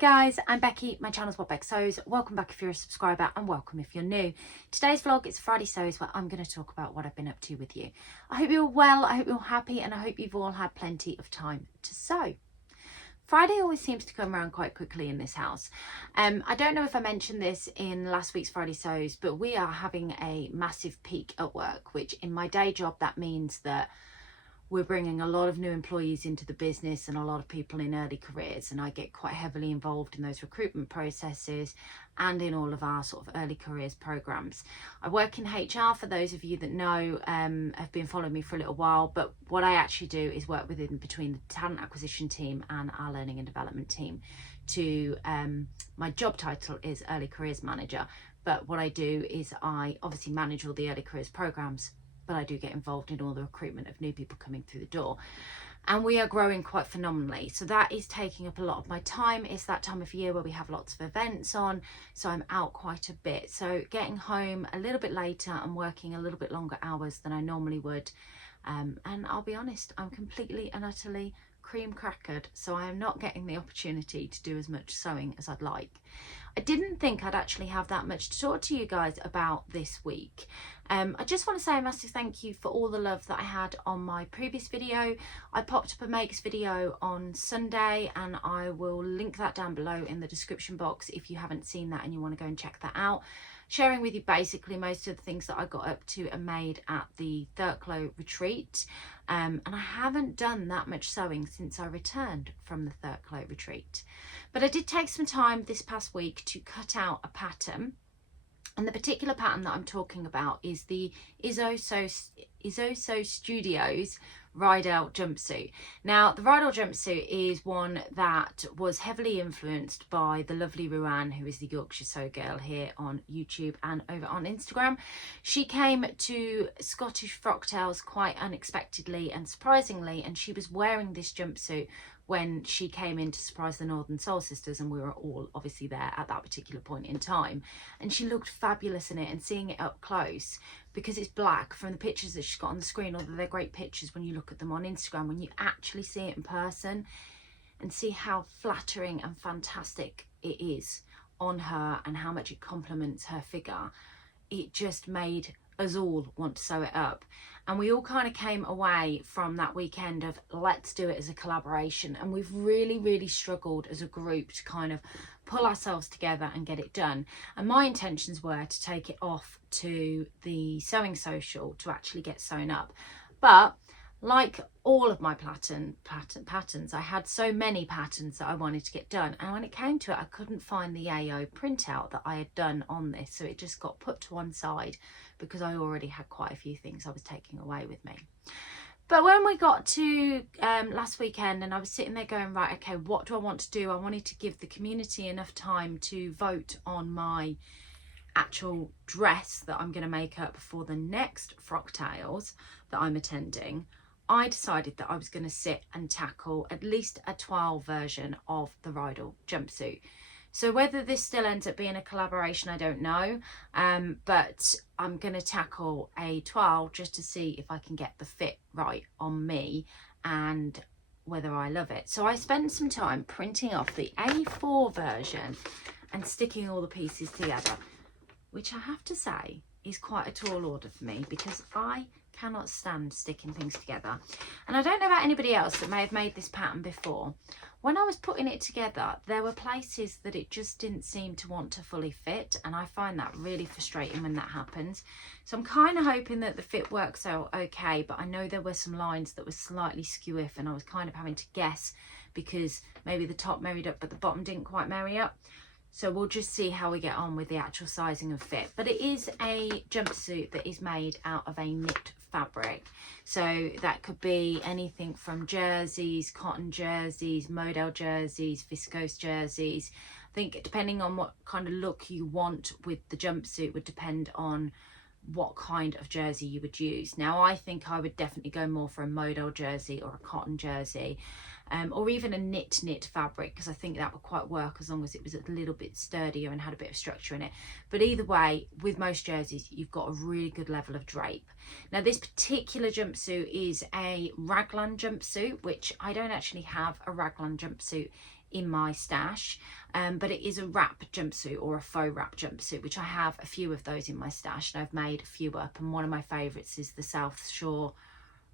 guys, I'm Becky, my channel's What Beck Sews. Welcome back if you're a subscriber and welcome if you're new. Today's vlog is Friday Sews where I'm going to talk about what I've been up to with you. I hope you're well, I hope you're happy and I hope you've all had plenty of time to sew. Friday always seems to come around quite quickly in this house. I don't know if I mentioned this in last week's Friday Sews, but we are having a massive peak at work, which in my day job that means that we're bringing a lot of new employees into the business and a lot of people in early careers, and I get quite heavily involved in those recruitment processes and in all of our sort of early careers programs. I work in HR, for those of you that know, have been following me for a little while, but what I actually do is work between the talent acquisition team and our learning and development team. My job title is early careers manager, but what I do is I obviously manage all the early careers programs, but I do get involved in all the recruitment of new people coming through the door. And we are growing quite phenomenally. So that is taking up a lot of my time. It's that time of year where we have lots of events on, so I'm out quite a bit. So getting home a little bit later and working a little bit longer hours than I normally would. And I'll be honest, I'm completely and utterly cream crackered, so I am not getting the opportunity to do as much sewing as I'd like. I didn't think I'd actually have that much to talk to you guys about this week. I just want to say a massive thank you for all the love that I had on my previous video. I popped up a makes video on Sunday and I will link that down below in the description box if you haven't seen that and you want to go and check that out. Sharing with you basically most of the things that I got up to and made at the Thurklow retreat. And I haven't done that much sewing since I returned from the Thurklow retreat. But I did take some time this past week to cut out a pattern. And the particular pattern that I'm talking about is the Isoso Studios Ride-Out Jumpsuit. Now, the Ride-Out Jumpsuit is one that was heavily influenced by the lovely Ruan, who is the Yorkshire Sew Girl here on YouTube and over on Instagram. She came to Scottish Frocktails quite unexpectedly and surprisingly, and she was wearing this jumpsuit when she came in to surprise the Northern Soul Sisters, and we were all obviously there at that particular point in time, and she looked fabulous in it. And seeing it up close, because it's black from the pictures that she's got on the screen, although they're great pictures when you look at them on Instagram, when you actually see it in person and see how flattering and fantastic it is on her and how much it complements her figure, it just made us all want to sew it up. And we all kind of came away from that weekend of let's do it as a collaboration, and we've really struggled as a group to kind of pull ourselves together and get it done. And my intentions were to take it off to the sewing social to actually get sewn up, but like all of my patterns, I had so many patterns that I wanted to get done, and when it came to it, I couldn't find the AO printout that I had done on this, so it just got put to one side because I already had quite a few things I was taking away with me. But when we got to last weekend and I was sitting there going, right, okay, what do I want to do? I wanted to give the community enough time to vote on my actual dress that I'm going to make up for the next Frocktails that I'm attending. I decided that I was going to sit and tackle at least a 12 version of the Ride-Out Jumpsuit. So whether this still ends up being a collaboration, I don't know, but I'm going to tackle a 12 just to see if I can get the fit right on me and whether I love it. So I spent some time printing off the A4 version and sticking all the pieces together, which I have to say is quite a tall order for me because I cannot stand sticking things together. And I don't know about anybody else that may have made this pattern before. When I was putting it together, there were places that it just didn't seem to want to fully fit, and I find that really frustrating when that happens. So I'm kind of hoping that the fit works out okay, but I know there were some lines that were slightly skew-iff and I was kind of having to guess because maybe the top married up but the bottom didn't quite marry up. So we'll just see how we get on with the actual sizing and fit. But it is a jumpsuit that is made out of a knit fabric. So that could be anything from jerseys, cotton jerseys, modal jerseys, viscose jerseys. I think depending on what kind of look you want with the jumpsuit would depend on what kind of jersey you would use. Now I think I would definitely go more for a modal jersey or a cotton jersey, or even a knit fabric, because I think that would quite work as long as it was a little bit sturdier and had a bit of structure in it. But either way, with most jerseys you've got a really good level of drape. Now this particular jumpsuit is a raglan jumpsuit, which I don't actually have a raglan jumpsuit in my stash, but it is a wrap jumpsuit or a faux wrap jumpsuit, which I have a few of those in my stash, and I've made a few up, and one of my favourites is the South Shore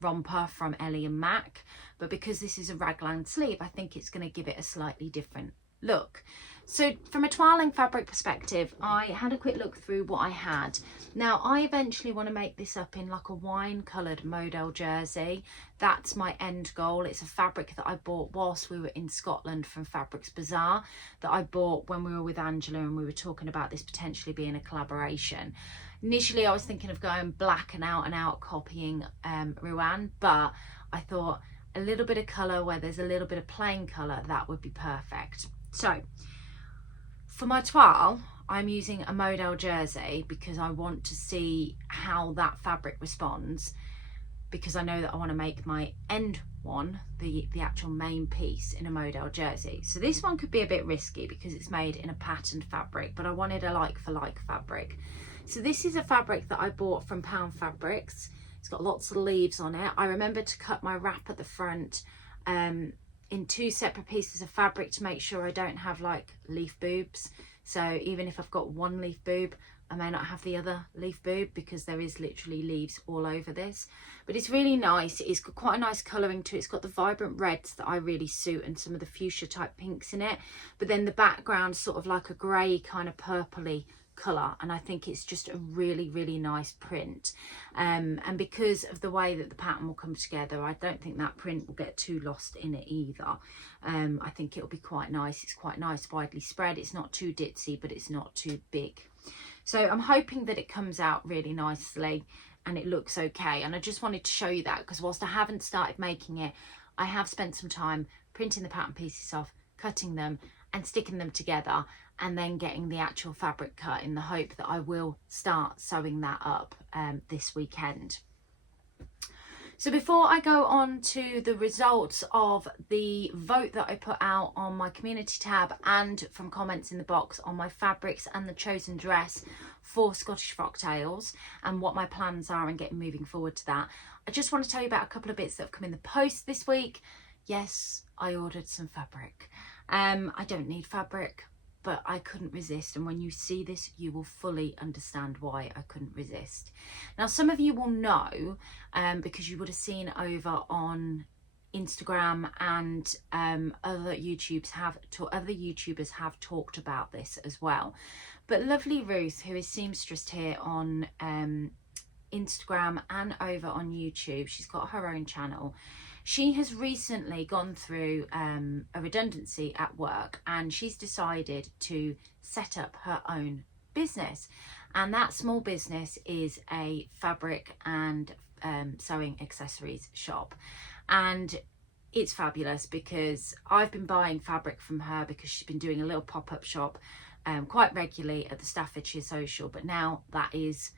romper from Ellie and Mac, but because this is a raglan sleeve, I think it's going to give it a slightly different look. So from a toiling fabric perspective, I had a quick look through what I had. Now I eventually want to make this up in like a wine coloured modal jersey. That's my end goal. It's a fabric that I bought whilst we were in Scotland from Fabrics Bazaar, that I bought when we were with Angela and we were talking about this potentially being a collaboration. Initially I was thinking of going black and out copying Ruan, but I thought a little bit of colour where there's a little bit of plain colour, that would be perfect. So for my toile, I'm using a modal jersey because I want to see how that fabric responds, because I know that I want to make my end one, the actual main piece, in a modal jersey. So this one could be a bit risky because it's made in a patterned fabric, but I wanted a like for like fabric. So this is a fabric that I bought from Pound Fabrics. It's got lots of leaves on it. I remember to cut my wrap at the front in 2 separate pieces of fabric to make sure I don't have like leaf boobs. So even if I've got one leaf boob, I may not have the other leaf boob because there is literally leaves all over this. But it's really nice. It's got quite a nice colouring to it. It's got the vibrant reds that I really suit and some of the fuchsia type pinks in it. But then the background sort of like a grey kind of purpley colour, and I think it's just a really, really nice print. And because of the way that the pattern will come together, I don't think that print will get too lost in it either. I think it'll be quite nice. It's quite nice, widely spread. It's not too ditzy, but it's not too big. So I'm hoping that it comes out really nicely and it looks okay. And I just wanted to show you that because whilst I haven't started making it, I have spent some time printing the pattern pieces off, cutting them and sticking them together, and then getting the actual fabric cut in the hope that I will start sewing that up this weekend. So before I go on to the results of the vote that I put out on my community tab and from comments in the box on my fabrics and the chosen dress for Scottish Frocktails and what my plans are and getting moving forward to that, I just want to tell you about a couple of bits that have come in the post this week. Yes, I ordered some fabric. I don't need fabric, but I couldn't resist, and when you see this you will fully understand why I couldn't resist. Now some of you will know because you would have seen over on Instagram and other YouTubers have talked about this as well, but lovely Ruth, who is seamstress here on Instagram and over on YouTube, she's got her own channel. She has recently gone through a redundancy at work, and she's decided to set up her own business, and that small business is a fabric and sewing accessories shop. And it's fabulous because I've been buying fabric from her because she's been doing a little pop-up shop quite regularly at the Staffordshire Social, but now that is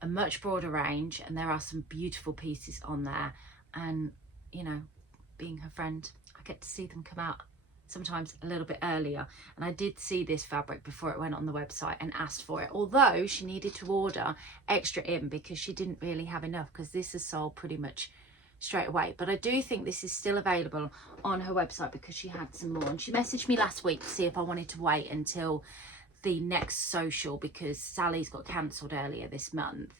a much broader range and there are some beautiful pieces on there. And you know, being her friend, I get to see them come out sometimes a little bit earlier, and I did see this fabric before it went on the website and asked for it, although she needed to order extra in because she didn't really have enough, because this is sold pretty much straight away. But I do think this is still available on her website because she had some more, and she messaged me last week to see if I wanted to wait until the next social because Sally's got cancelled earlier this month,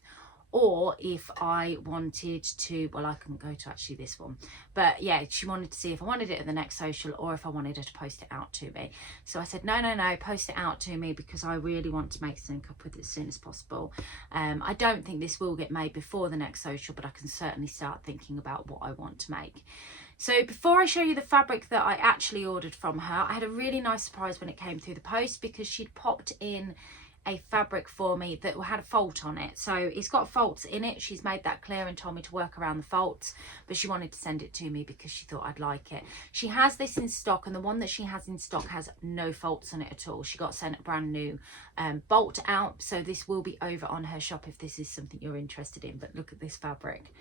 or if I wanted to, well, I couldn't go to actually this one, but yeah, she wanted to see if I wanted it at the next social or if I wanted her to post it out to me. So I said, no, post it out to me because I really want to make something up with it as soon as possible. I don't think this will get made before the next social, but I can certainly start thinking about what I want to make. So before I show you the fabric that I actually ordered from her, I had a really nice surprise when it came through the post because she'd popped in a fabric for me that had a fault on it. So it's got faults in it. She's made that clear and told me to work around the faults, but she wanted to send it to me because she thought I'd like it. She has this in stock, and the one that she has in stock has no faults on it at all. She got sent a brand new bolt out, so this will be over on her shop if this is something you're interested in. But look at this fabric.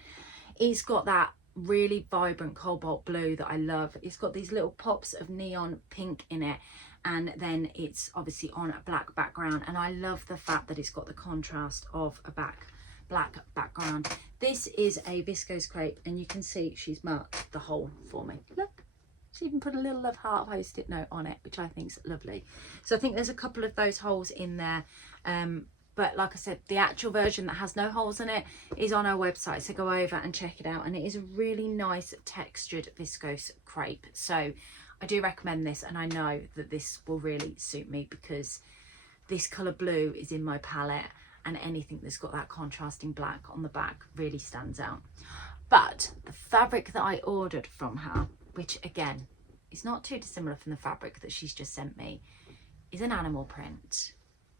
It's got that really vibrant cobalt blue that I love. It's got these little pops of neon pink in it, and then it's obviously on a black background, and I love the fact that it's got the contrast of a black background. This is a viscose crepe, and you can see she's marked the hole for me. Look, She even put a little love heart post-it note on it, which I think is lovely. So I think there's a couple of those holes in there. But like I said, the actual version that has no holes in it is on our website. So go over and check it out. And it is a really nice textured viscose crepe. So I do recommend this. And I know that this will really suit me because this colour blue is in my palette. And anything that's got that contrasting black on the back really stands out. But the fabric that I ordered from her, which again is not too dissimilar from the fabric that she's just sent me, is an animal print.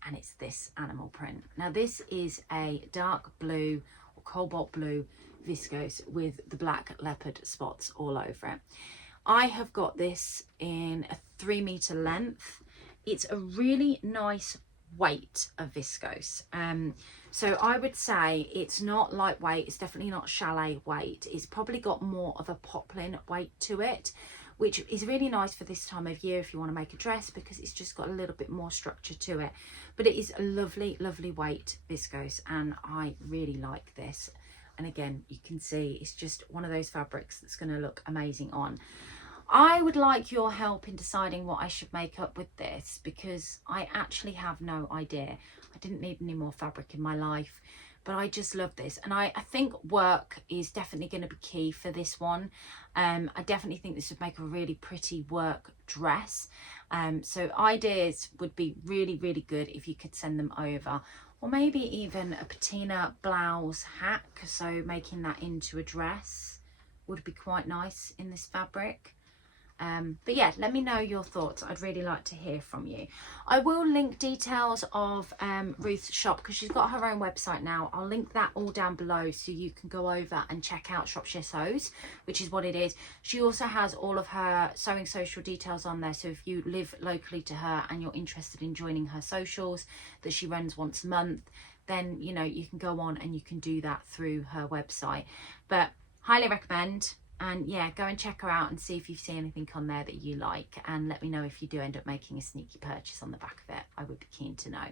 And it's this animal print. Now this is a dark blue or cobalt blue viscose with the black leopard spots all over it. I have got this in a 3 meter length. It's a really nice weight of viscose. So I would say it's not lightweight, it's definitely not chalet weight. It's probably got more of a poplin weight to it, which is really nice for this time of year if you want to make a dress, because it's just got a little bit more structure to it. But it is a lovely, lovely weight viscose, and I really like this. And again, you can see it's just one of those fabrics that's going to look amazing on. I would like your help in deciding what I should make up with this, because I actually have no idea. I didn't need any more fabric in my life, but I just love this. And I think work is definitely going to be key for this one. I definitely think this would make a really pretty work dress. So ideas would be really, really good if you could send them over. Or maybe even a patina blouse hack, so making that into a dress would be quite nice in this fabric. But yeah, let me know your thoughts. I'd really like to hear from you. I will link details of Ruth's shop, because she's got her own website now. I'll link that all down below so you can go over and check out Shropshire Sews, which is what it is. She also has all of her sewing social details on there. So if you live locally to her and you're interested in joining her socials that she runs once a month, then, you know, you can go on and you can do that through her website. But highly recommend. And yeah, go and check her out and see if you see anything on there that you like, and let me know if you do end up making a sneaky purchase on the back of it. I would be keen to know.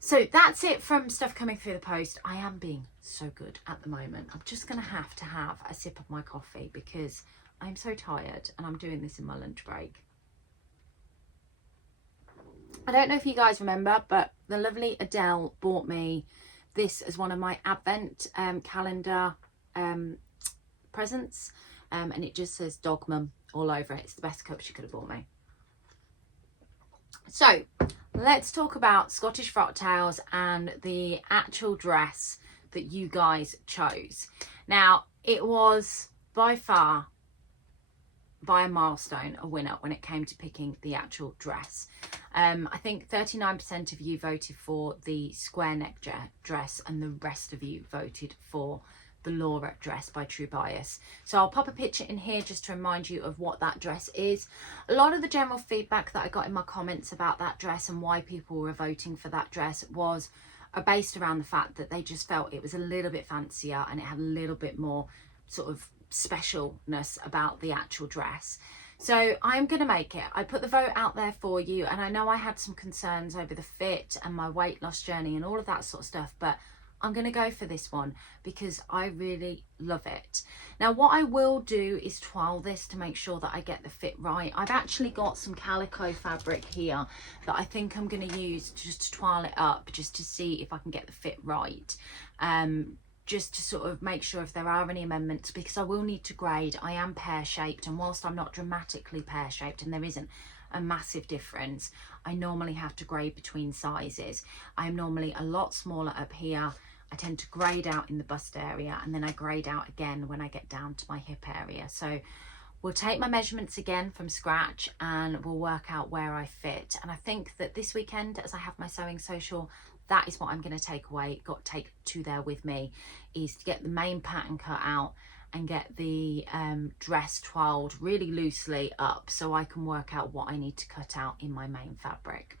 So that's it from stuff coming through the post. I am being so good at the moment. I'm just going to have a sip of my coffee because I'm so tired, and I'm doing this in my lunch break. I don't know if you guys remember, but the lovely Adele bought me this as one of my advent calendar presents, and it just says Dog Mum all over it. It's the best cup she could have bought me. So let's talk about Scottish Frocktails and the actual dress that you guys chose. Now, it was by far, by a milestone, a winner when it came to picking the actual dress. I think 39% of you voted for the square neck dress, and the rest of you voted for the Laura dress by True Bias. So I'll pop a picture in here just to remind you of what that dress is. A lot of the general feedback that I got in my comments about that dress and why people were voting for that dress was based around the fact that they just felt it was a little bit fancier and it had a little bit more sort of specialness about the actual dress. So I'm going to make it. I put the vote out there for you, and I know I had some concerns over the fit and my weight loss journey and all of that sort of stuff, but I'm going to go for this one because I really love it. Now, what I will do is trial this to make sure that I get the fit right. I've actually got some calico fabric here that I think I'm going to use just to trial it up, just to see if I can get the fit right. Just to sort of make sure if there are any amendments, because I will need to grade. I am pear-shaped, and whilst I'm not dramatically pear-shaped, and there isn't a massive difference, I normally have to grade between sizes. I'm normally a lot smaller up here. I tend to grade out in the bust area, and then I grade out again when I get down to my hip area. So we'll take my measurements again from scratch and we'll work out where I fit. And I think that this weekend, as I have my sewing social, that is what I'm going to take away, take to there with me, is to get the main pattern cut out and get the dress twirled really loosely up so I can work out what I need to cut out in my main fabric.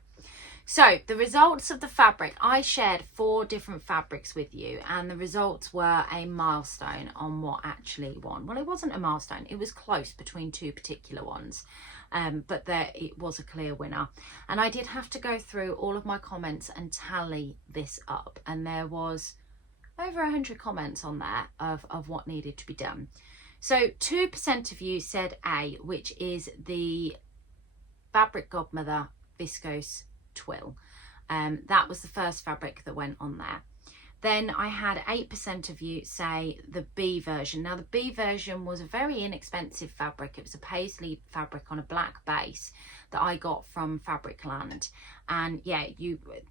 So the results of the fabric, I shared 4 different fabrics with you, and the results were a milestone on what actually won. Well, it wasn't a milestone, it was close between 2 particular ones, but it was a clear winner. And I did have to go through all of my comments and tally this up, and there was over 100 comments on there of what needed to be done. So 2% of you said A, which is the Fabric Godmother Viscose Twill. That was the first fabric that went on there. Then I had 8% of you say the B version. Now the B version was a very inexpensive fabric. It was a paisley fabric on a black base that I got from Fabricland. And yeah,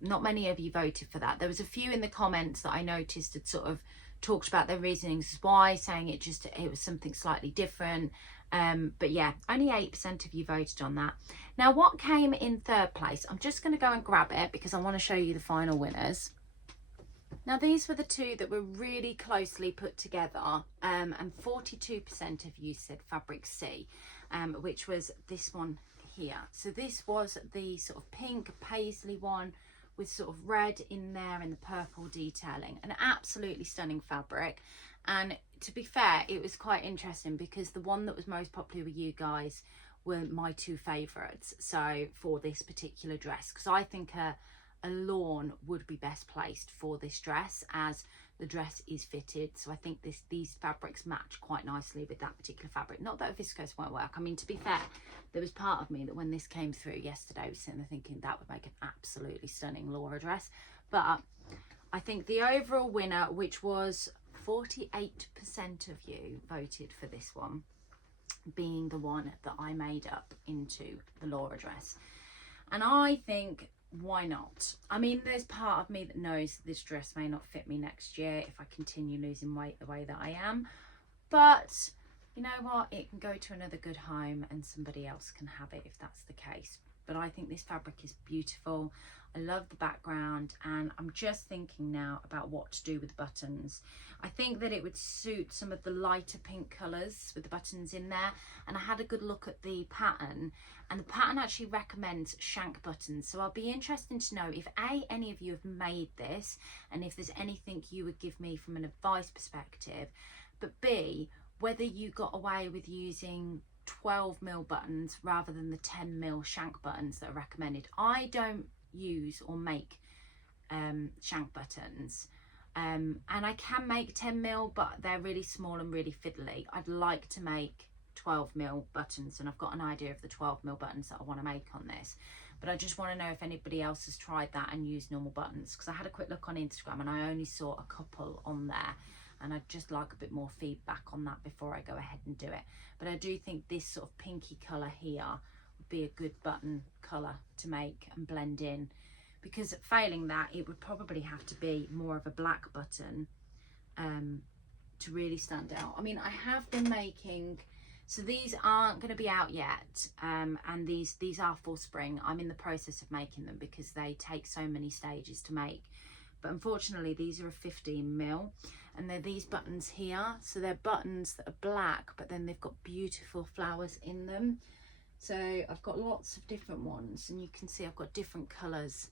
not many of you voted for that. There was a few in the comments that I noticed had sort of talked about their reasonings why, saying it was something slightly different. But yeah, only 8% of you voted on that. Now what came in third place? I'm just going to go and grab it because I want to show you the final winners. Now these were the two that were really closely put together, and 42% of you said fabric C, which was this one here. So this was the sort of pink paisley one with sort of red in there and the purple detailing. An absolutely stunning fabric. And to be fair, it was quite interesting because the one that was most popular with you guys were my two favourites. So for this particular dress, because I think a lawn would be best placed for this dress as the dress is fitted. So I think these fabrics match quite nicely with that particular fabric. Not that a viscose won't work. I mean, to be fair, there was part of me that when this came through yesterday, I was sitting there thinking that would make an absolutely stunning Laura dress. But I think the overall winner, which was 48% of you voted for this one, being the one that I made up into the Laura dress. And I think, why not? I mean, there's part of me that knows this dress may not fit me next year if I continue losing weight the way that I am. But you know what? It can go to another good home and somebody else can have it if that's the case. But I think this fabric is beautiful. I love the background, and I'm just thinking now about what to do with the buttons. I think that it would suit some of the lighter pink colours with the buttons in there. And I had a good look at the pattern, and the pattern actually recommends shank buttons. So I'll be interested to know if A, any of you have made this, and if there's anything you would give me from an advice perspective, but B, whether you got away with using 12mm buttons rather than the 10mm shank buttons that are recommended. I don't use or make shank buttons, and I can make 10mm, but they're really small and really fiddly. I'd like to make 12mm buttons, and I've got an idea of the 12mm buttons that I want to make on this, but I just want to know if anybody else has tried that and used normal buttons, because I had a quick look on Instagram and I only saw a couple on there, and I'd just like a bit more feedback on that before I go ahead and do it. But I do think this sort of pinky colour here would be a good button colour to make and blend in, because failing that, it would probably have to be more of a black button to really stand out. I mean, I have been making, so these aren't going to be out yet, and these are for spring. I'm in the process of making them because they take so many stages to make. But unfortunately, these are a 15mm, and they're these buttons here. So they're buttons that are black, but then they've got beautiful flowers in them. So I've got lots of different ones, and you can see I've got different colours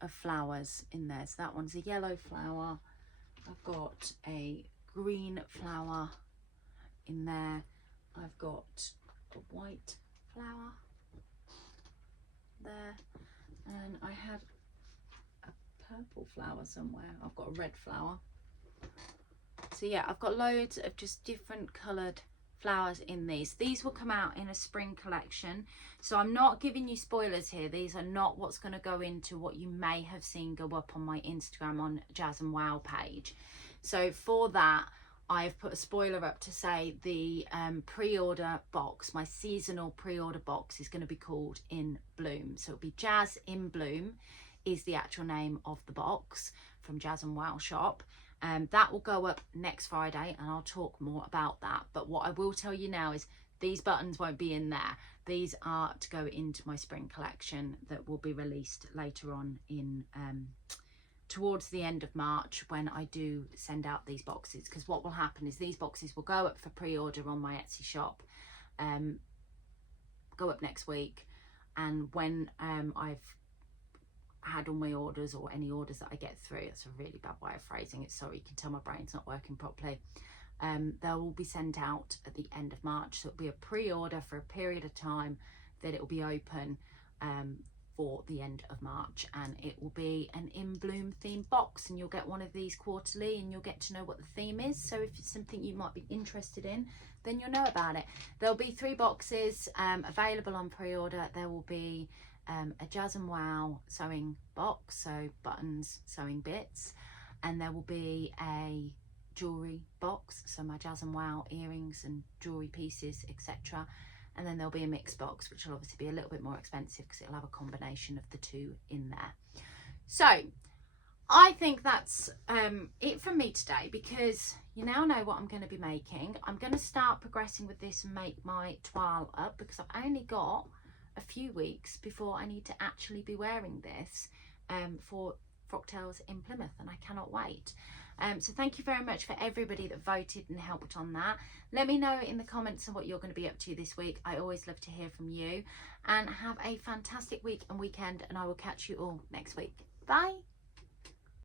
of flowers in there. So that one's a yellow flower. I've got a green flower in there. I've got a white flower there, and I have purple flower somewhere. I've got a red flower. So yeah, I've got loads of just different coloured flowers in these. These will come out in a spring collection, so I'm not giving you spoilers here. These are not what's going to go into what you may have seen go up on my Instagram on Jazz and Wow page. So for that, I've put a spoiler up to say the pre-order box, my seasonal pre-order box, is going to be called In Bloom. So it'll be Jazz in Bloom is the actual name of the box from Jazz and Wow shop. That will go up next Friday, and I'll talk more about that. But what I will tell you now is these buttons won't be in there. These are to go into my spring collection that will be released later on in towards the end of March, when I do send out these boxes. Because what will happen is these boxes will go up for pre-order on my Etsy shop, go up next week, and when I've had all my orders, or any orders that I get through, that's a really bad way of phrasing it, sorry, you can tell my brain's not working properly, they will be sent out at the end of March. So it'll be a pre-order for a period of time, that it will be open for the end of March, and it will be an In Bloom themed box, and you'll get one of these quarterly and you'll get to know what the theme is. So if it's something you might be interested in, then you'll know about it. There'll be 3 boxes available on pre-order. There will be a Jazz and Wow sewing box, so buttons, sewing bits, and there will be a jewellery box, so my Jazz and Wow earrings and jewellery pieces, etc. And then there'll be a mixed box, which will obviously be a little bit more expensive because it'll have a combination of the 2 in there. So I think that's it from me today, because you now know what I'm going to be making. I'm going to start progressing with this and make my toile up, because I've only got a few weeks before I need to actually be wearing this for Frocktails in Plymouth, and I cannot wait. So thank you very much for everybody that voted and helped on that. Let me know in the comments on what you're going to be up to this week. I always love to hear from you, and have a fantastic week and weekend, and I will catch you all next week. Bye.